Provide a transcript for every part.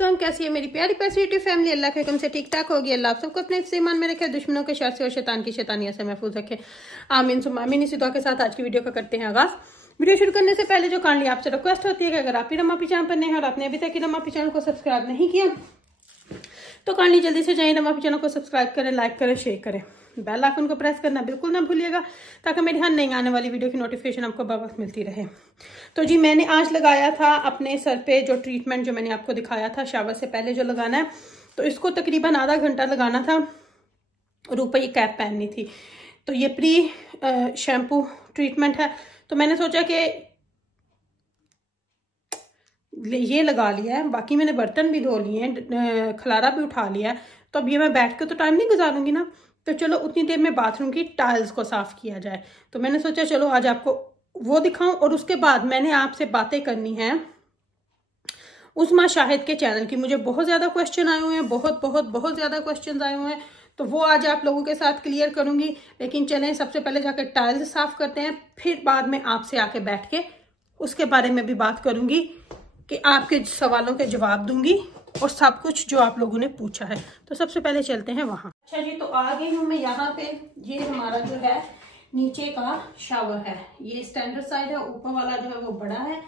वालेकुम। कैसी है मेरी प्यारी पैसी यूट्यूब फैमिली? अल्लाह के हुक्म से ठीक ठाक होगी। अल्लाह आप सबको अपने ईमान में रखे, दुश्मनों के शर से और शैतान की शैतानियत से महफूज रखे। आमीन सुम्मा आमीन। इसी दुआ के साथ आज की वीडियो का करते हैं आगाज। वीडियो शुरू करने से पहले जो काइंडली आपसे रिक्वेस्ट होती है कि अगर आप ही रमापी चैनल पर नए हैं और आपने अभी तक रमापी चैनल को सब्सक्राइब नहीं किया तो काइंडली जल्दी से जाइए रमापी चैनल को सब्सक्राइब करें, लाइक करें, शेयर करें, बेल आइकन को प्रेस करना बिल्कुल ना भूलिएगा ताकि मेरी हर नई आने वाली वीडियो की नोटिफिकेशन आपको बर वक्त मिलती रहे। तो जी मैंने आज लगाया था अपने सर पे जो ट्रीटमेंट जो मैंने आपको दिखाया था शावर से पहले जो लगाना है, तो इसको तकरीबन आधा घंटा लगाना था और ऊपर ये कैप पहननी थी। तो ये प्री शैम्पू ट्रीटमेंट है, तो मैंने सोचा कि ये लगा लिया है। बाकी मैंने बर्तन भी धो लिए हैं, खलारा भी उठा लिया है, तो अब ये मैं बैठ के तो टाइम नहीं गुजारूंगी ना, तो चलो उतनी देर में बाथरूम की टाइल्स को साफ किया जाए। तो मैंने सोचा चलो आज आपको वो दिखाऊं और उसके बाद मैंने आपसे बातें करनी है उस्मा शाहिद के चैनल की। मुझे बहुत ज्यादा क्वेश्चन आए हुए हैं, बहुत ज्यादा क्वेश्चन आए हुए हैं, तो वो आज आप लोगों के साथ क्लियर करूंगी। लेकिन चलें सबसे पहले जाकर टाइल्स साफ करते हैं, फिर बाद में आपसे आके बैठ के उसके बारे में भी बात करूंगी कि आपके सवालों के जवाब दूंगी और सब कुछ जो आप लोगों ने पूछा है। तो सबसे पहले चलते हैं वहां। अच्छा जी, तो आ गई हूँ मैं यहाँ पे। ये हमारा जो है नीचे का शावर है, ये स्टैंडर्ड साइज है, ऊपर वाला जो है वो बड़ा है।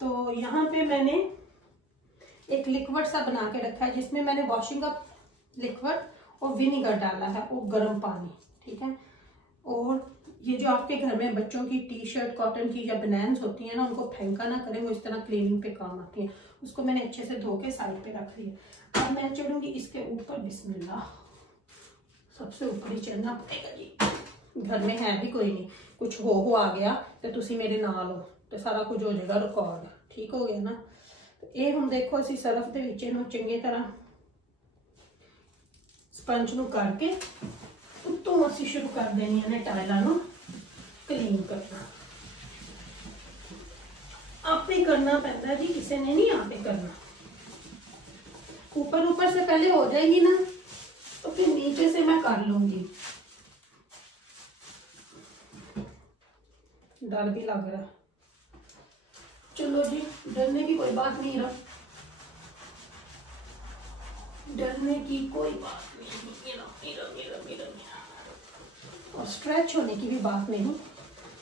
तो यहाँ पे मैंने एक लिक्विड सा बना के रखा है जिसमें मैंने वॉशिंग अप लिक्विड और विनीगर डाला है और गर्म पानी, ठीक है। और ये जो आपके घर में बच्चों की टी शर्ट कॉटन की या बनैन्स होती है ना, उनको फेंका ना करें, वो इस तरह क्लीनिंग पे काम आती है। उसको मैंने अच्छे से धो के साइड पे रख लिया। अब मैं चढ़ूंगी इसके ऊपर। बिस्मिल्लाह, सबसे ऊपर ही चढ़ना पड़ेगा जी। घर में है भी कोई नहीं, कुछ हो आ गया तो तुसी मेरे नाल हो तो सारा कुछ हो जाएगा रिकॉर्ड, ठीक हो गया ना। तो ये हम देखो इसी सरफ दे विच इहनूं चंगी तरह स्पंज नूं करके उत्तों असीं शुरू कर देनी ने टाइलां नूं क्लीन करना। आपे करना पैंदा जी, किसी ने नहीं आपे करना। ऊपर से पहले हो जाएगी ना तो फिर नीचे से मैं कर लूंगी। डर भी लग रहा है। चलो जी, डरने की कोई बात नहीं रहा, डरने की कोई बात नहीं। मेरा और स्ट्रेच होने की भी बात नहीं।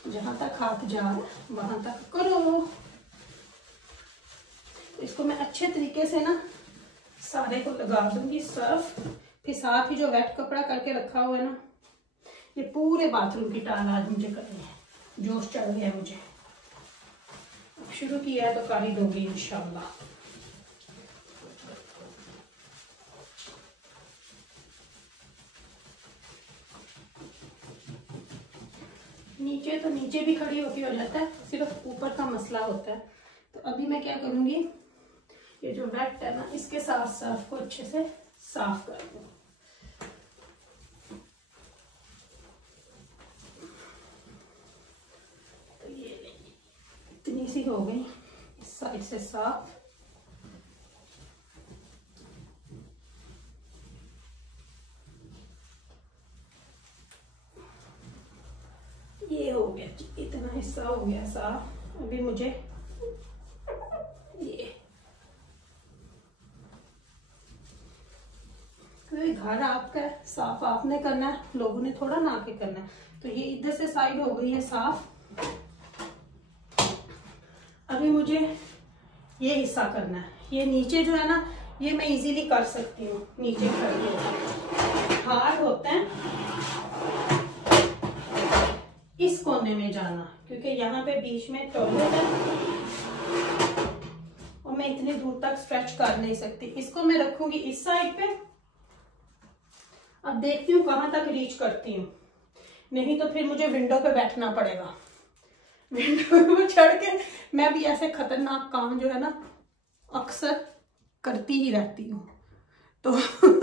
जहां तक हाथ जा वहां तक करो। इसको मैं अच्छे तरीके से ना सारे को लगा दूंगी सर्फ। फिर साथ ही जो वेट कपड़ा करके रखा हुआ है ना, ये पूरे बाथरूम की टाइल आज मुझे करनी है। जोश चढ़ गया मुझे, अब शुरू किया है तो कर ही दूंगी इंशाल्लाह। नीचे तो नीचे भी खड़ी होके हो जाता है, सिर्फ ऊपर का मसला होता है। तो अभी मैं क्या करूंगी, ये जो वेट है ना इसके साथ सर्फ को अच्छे से साफ कर दूं। तो ये इतनी सी हो गई इस साइड से साफ। ये हो गया, इतना हिस्सा हो गया साफ। अभी मुझे ये घर आपका साफ आपने करना है, लोगों ने थोड़ा ना आके करना है। तो ये इधर से साइड हो गई है साफ। अभी मुझे ये हिस्सा करना है। ये नीचे जो है ना, ये मैं इजीली कर सकती हूँ। नीचे हार्ड होता है इस कोने में जाना, क्योंकि यहाँ पे बीच में टॉयलेट है और मैं इतनी दूर तक स्ट्रेच कर नहीं सकती। इसको मैं रखूंगी इस साइड पे। अब देखती हूँ कहाँ तक रीच करती हूँ, नहीं तो फिर मुझे विंडो पे बैठना पड़ेगा। विंडो पे चढ़ के मैं भी ऐसे खतरनाक काम जो है ना अक्सर करती ही रहती हूँ। तो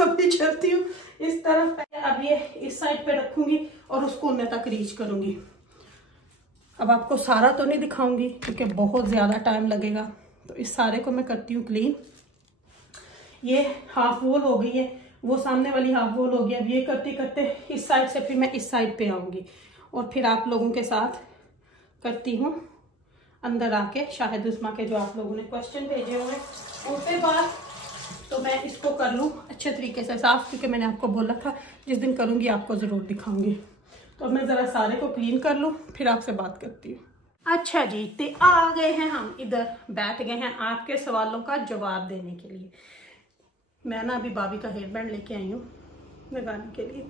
अभी चलती हूँ इस तरफ। अब ये इस साइड पे रखूंगी और उस कोने तक रीच करूंगी। अब आपको सारा तो नहीं दिखाऊंगी क्योंकि बहुत ज्यादा टाइम लगेगा। तो इस सारे को मैं करती हूँ क्लीन। ये हाफ वॉल हो गई है, वो सामने वाली हाफ वॉल हो गई। अब ये करते करते इस साइड से फिर मैं इस साइड पे आऊंगी और फिर आप लोगों के साथ करती हूँ अंदर आके शाहिद उस्मा के जो आप लोगों ने क्वेश्चन भेजे हुए उन पे बात। इसको कर लूँ अच्छे तरीके से साफ, क्योंकि मैंने आपको बोला था जिस दिन करूँगी आपको ज़रूर दिखाऊंगी। तो अब मैं ज़रा सारे को क्लीन कर लूँ, फिर आपसे बात करती हूँ। अच्छा जी, तो आ गए हैं हम इधर, बैठ गए हैं आपके सवालों का जवाब देने के लिए। मैं ना अभी भाभी का हेयर बैंड लेके आई हूँ लगाने के लिए।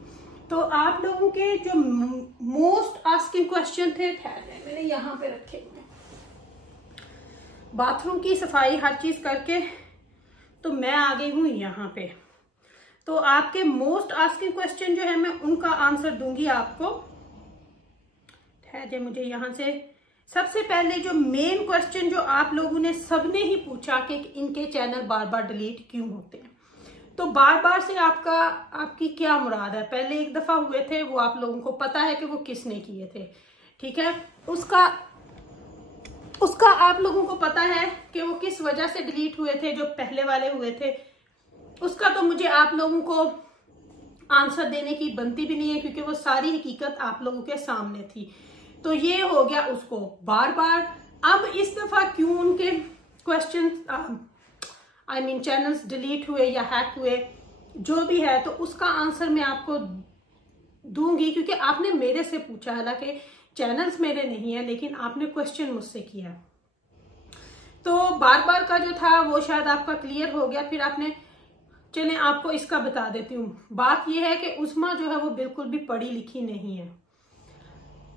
तो आप लोगों के जो मोस्ट आस्किंग क्वेश्चन थे, ठहरे मैंने यहाँ पे रखे हुए, बाथरूम की सफाई हर चीज करके तो मैं आ गई हूँ यहाँ पे। तो आपके मोस्ट आस्किंग क्वेश्चन जो है मैं उनका आंसर दूंगी आपको। ठहरे, मुझे यहाँ से सबसे पहले जो मेन क्वेश्चन जो आप लोगों ने सबने ही पूछा कि इनके चैनल बार बार डिलीट क्यों होते हैं। तो बार बार से आपकी क्या मुराद है? पहले एक दफा हुए थे, वो आप लोगों को पता है कि वो किसने किए थे, ठीक है। उसका आप लोगों को पता है कि वो किस वजह से डिलीट हुए थे, जो पहले वाले हुए थे। उसका तो मुझे आप लोगों को आंसर देने की बनती भी नहीं है, क्योंकि वो सारी हकीकत आप लोगों के सामने थी। तो ये हो गया उसको बार बार। अब इस दफा क्यों उनके क्वेश्चन चैनल्स डिलीट हुए या हैक हुए, जो भी है, तो उसका आंसर मैं आपको दूंगी, क्योंकि आपने मेरे से पूछा। हालांकि चैनल्स मेरे नहीं है, लेकिन आपने क्वेश्चन मुझसे किया। तो बार बार का जो था वो शायद आपका क्लियर हो गया। फिर आपने, चलें आपको इसका बता देती हूँ। बात यह है कि उस्मा जो है वो बिल्कुल भी पढ़ी लिखी नहीं है।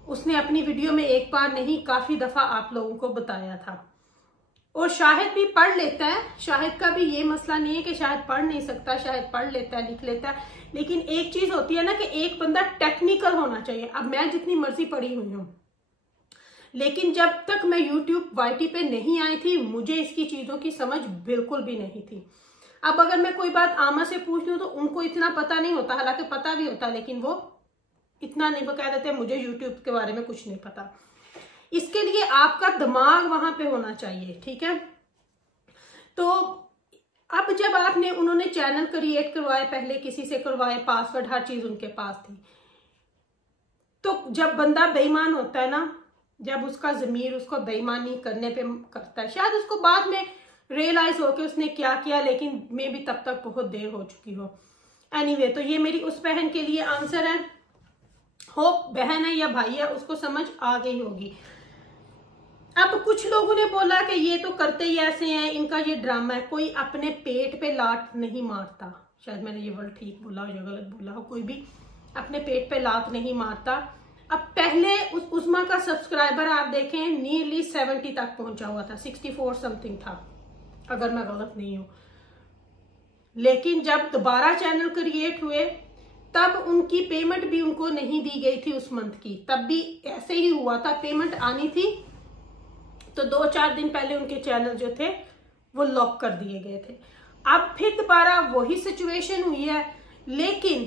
उसने अपनी वीडियो में एक बार नहीं, काफी दफा आप लोगों को बताया था। और शाहिद भी पढ़ लेता है, शाहिद का भी ये मसला नहीं है कि शाहिद पढ़ नहीं सकता, शाहिद पढ़ लेता है, लिख लेता है। लेकिन एक चीज होती है ना कि एक बंदा टेक्निकल होना चाहिए। अब मैं जितनी मर्जी पढ़ी हुई हूँ, लेकिन जब तक मैं यूट्यूब YT पे नहीं आई थी, मुझे इसकी चीजों की समझ बिल्कुल भी नहीं थी। अब अगर मैं कोई बात आमा से पूछ लूं तो उनको इतना पता नहीं होता, हालांकि पता भी होता, लेकिन वो इतना नहीं, वो कह देते मुझे यूट्यूब के बारे में कुछ नहीं पता। इसके लिए आपका दिमाग वहां पे होना चाहिए, ठीक है। तो अब जब उन्होंने चैनल क्रिएट करवाए, पहले किसी से करवाए, पासवर्ड हर चीज उनके पास थी। तो जब बंदा बेईमान होता है ना, जब उसका ज़मीर उसको बेईमानी करने पे करता है, शायद उसको बाद में रियलाइज हो कि उसने क्या किया, लेकिन मैं भी तब तक बहुत देर हो चुकी हो। एनीवे, तो ये मेरी उस बहन के लिए आंसर है। होप बहन है या भाई है, उसको समझ आ गई होगी। अब कुछ लोगों ने बोला कि ये तो करते ही ऐसे हैं, इनका ये ड्रामा है। कोई अपने पेट पे लात नहीं मारता, शायद मैंने ये वर्ड ठीक बोला हो या गलत बोला हो, कोई भी अपने पेट पे लात नहीं मारता। अब पहले उस्मा का सब्सक्राइबर आप देखें नियरली 70 तक पहुंचा हुआ था, 64 समथिंग था अगर मैं गलत नहीं हूं। लेकिन जब दोबारा चैनल क्रिएट हुए तब उनकी पेमेंट भी उनको नहीं दी गई थी उस मंथ की। तब भी ऐसे ही हुआ था, पेमेंट आनी थी तो 2-4 दिन पहले उनके चैनल जो थे वो लॉक कर दिए गए थे। अब फिर दोबारा वही सिचुएशन हुई है, लेकिन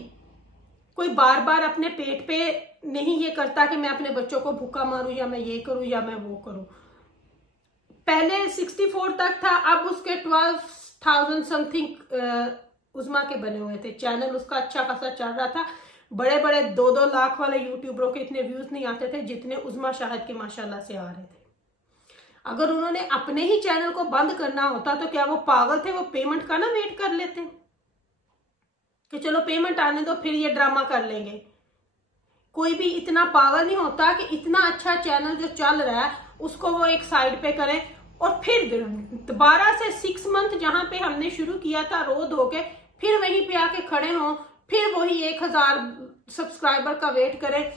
कोई बार बार अपने पेट पे नहीं ये करता कि मैं अपने बच्चों को भूखा मारूं या मैं ये करूं या मैं वो करूं। पहले 64 तक था, अब उसके 12,000 समथिंग उस्मा के बने हुए थे। चैनल उसका अच्छा खासा चल रहा था। बड़े बड़े 2-2 लाख वाले यूट्यूबरों के इतने व्यूज नहीं आते थे जितने उस्मा शाहिद के माशाल्लाह से आ रहे थे। अगर उन्होंने अपने ही चैनल को बंद करना होता तो क्या वो पागल थे? वो पेमेंट का ना वेट कर लेते कि चलो पेमेंट आने दो फिर ये ड्रामा कर लेंगे। कोई भी इतना पागल नहीं होता कि इतना अच्छा चैनल जो चल रहा है उसको वो एक साइड पे करे और फिर दोबारा से 6 मंथ जहां पे हमने शुरू किया था रो धो के, फिर वहीं पे आके खड़े हों, फिर वही 1000 सब्सक्राइबर का वेट करें,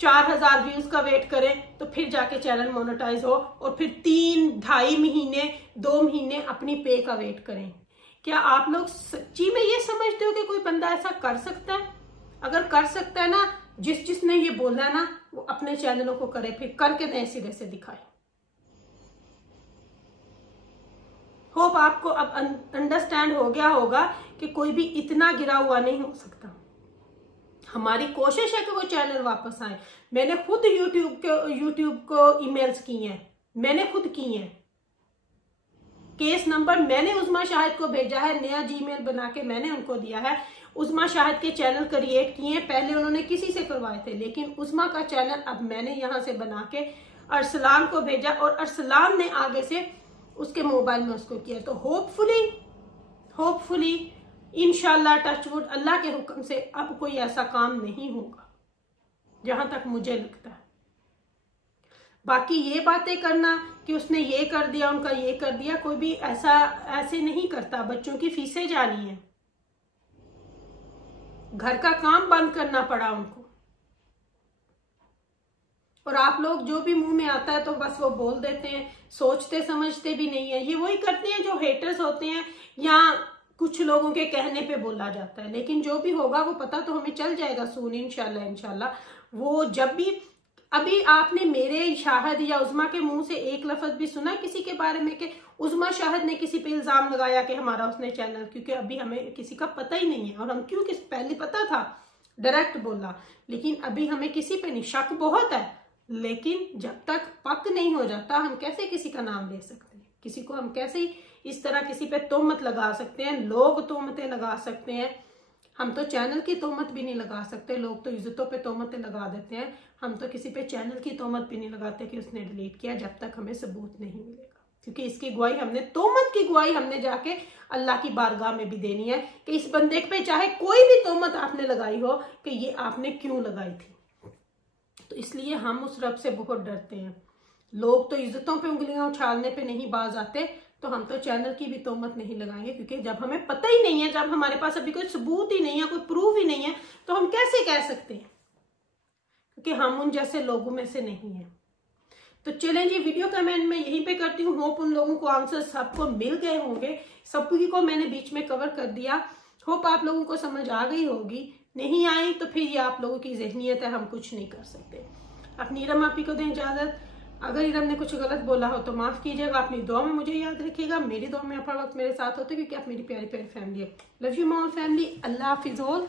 4000 व्यूज का वेट करें, तो फिर जाके चैनल मोनेटाइज हो, और फिर 3-2.5 महीने 2 महीने अपनी पे का वेट करें। क्या आप लोग सच्ची में ये समझते हो कि कोई बंदा ऐसा कर सकता है? अगर कर सकता है ना, जिसने ये बोला है ना, वो अपने चैनलों को करे, फिर करके नए सिरे से दिखाए। होप आपको अब अंडरस्टैंड हो गया होगा कि कोई भी इतना गिरा हुआ नहीं हो सकता। हमारी कोशिश है कि वो चैनल वापस आए। मैंने खुद यूट्यूब को ईमेल्स की हैं, मैंने खुद की हैं। केस नंबर मैंने उस्मा शाहिद को भेजा है, नया जीमेल बना के मैंने उनको दिया है। उस्मा शाहिद के चैनल क्रिएट किए हैं, पहले उन्होंने किसी से करवाए थे, लेकिन उस्मा का चैनल अब मैंने यहां से बना के अरसलान को भेजा और अरसलान ने आगे से उसके मोबाइल में उसको किया। तो होपफुली इंशाल्लाह टचवुड अल्लाह के हुक्म से अब कोई ऐसा काम नहीं होगा, जहां तक मुझे लगता है। बाकी ये बातें करना कि उसने ये कर दिया, उनका ये कर दिया, कोई भी ऐसे नहीं करता। बच्चों की फीसें जानी है, घर का काम बंद करना पड़ा उनको, और आप लोग जो भी मुंह में आता है तो बस वो बोल देते हैं, सोचते समझते भी नहीं है। ये वही करते हैं जो हेटर्स होते हैं, या कुछ लोगों के कहने पे बोला जाता है। लेकिन जो भी होगा वो पता तो हमें चल जाएगा सून, इंशाल्लाह। वो जब भी, अभी आपने मेरे शाहिद या उज़मा के मुंह से एक लफ्ज भी सुना किसी के बारे में कि उज़मा शाहिद ने किसी पे इल्जाम लगाया कि हमारा उसने चैनल, क्योंकि अभी हमें किसी का पता ही नहीं है, और हम क्यों, पहले पता था, डायरेक्ट बोला, लेकिन अभी हमें किसी पे नहीं, शक बहुत है, लेकिन जब तक पक नहीं हो जाता हम कैसे किसी का नाम ले सकते हैं? किसी को हम कैसे इस तरह किसी पे तोहमत लगा सकते हैं? लोग तोहमतें लगा सकते हैं, हम तो चैनल की तोहमत भी नहीं लगा सकते। लोग तो इज्जतों पे तोहमतें लगा देते हैं, हम तो किसी पे चैनल की तोहमत भी नहीं लगाते कि उसने डिलीट किया, जब तक हमें सबूत नहीं मिलेगा। क्योंकि इसकी गवाही हमने, तोहमत की गवाही हमने जाके अल्लाह की बारगाह में भी देनी है कि इस बंदे पे चाहे कोई भी तोहमत आपने लगाई हो कि ये आपने क्यों लगाई थी। तो इसलिए हम उस रब से बहुत डरते हैं। लोग तो इज्जतों पे उंगलियां उछालने पे नहीं बाज आते, तो हम तो चैनल की भी तोहमत नहीं लगाएंगे, क्योंकि जब हमें पता ही नहीं है, जब हमारे पास अभी कोई सबूत ही नहीं है, कोई प्रूफ ही नहीं है, तो हम कैसे कह सकते हैं? क्योंकि हम उन जैसे लोगों में से नहीं है। तो चलें जी, वीडियो कमेंट में यहीं पे करती हूँ। होप उन लोगों को आंसर सबको मिल गए होंगे, सभी को मैंने बीच में कवर कर दिया। होप आप लोगों को समझ आ गई होगी, नहीं आई तो फिर ये आप लोगों की ज़हनियत है, हम कुछ नहीं कर सकते। अपनी इरम आपी को दें इजाज़त। अगर इरम ने कुछ गलत बोला हो तो माफ़ कीजिएगा। अपनी दुआ में मुझे याद रखिएगा, मेरी दुआ में आप हर वक्त मेरे साथ होते, क्योंकि आप मेरी प्यारी प्यारी फैमिली है। लव यू ऑल फैमिली, अल्लाह हाफिज़ ऑल।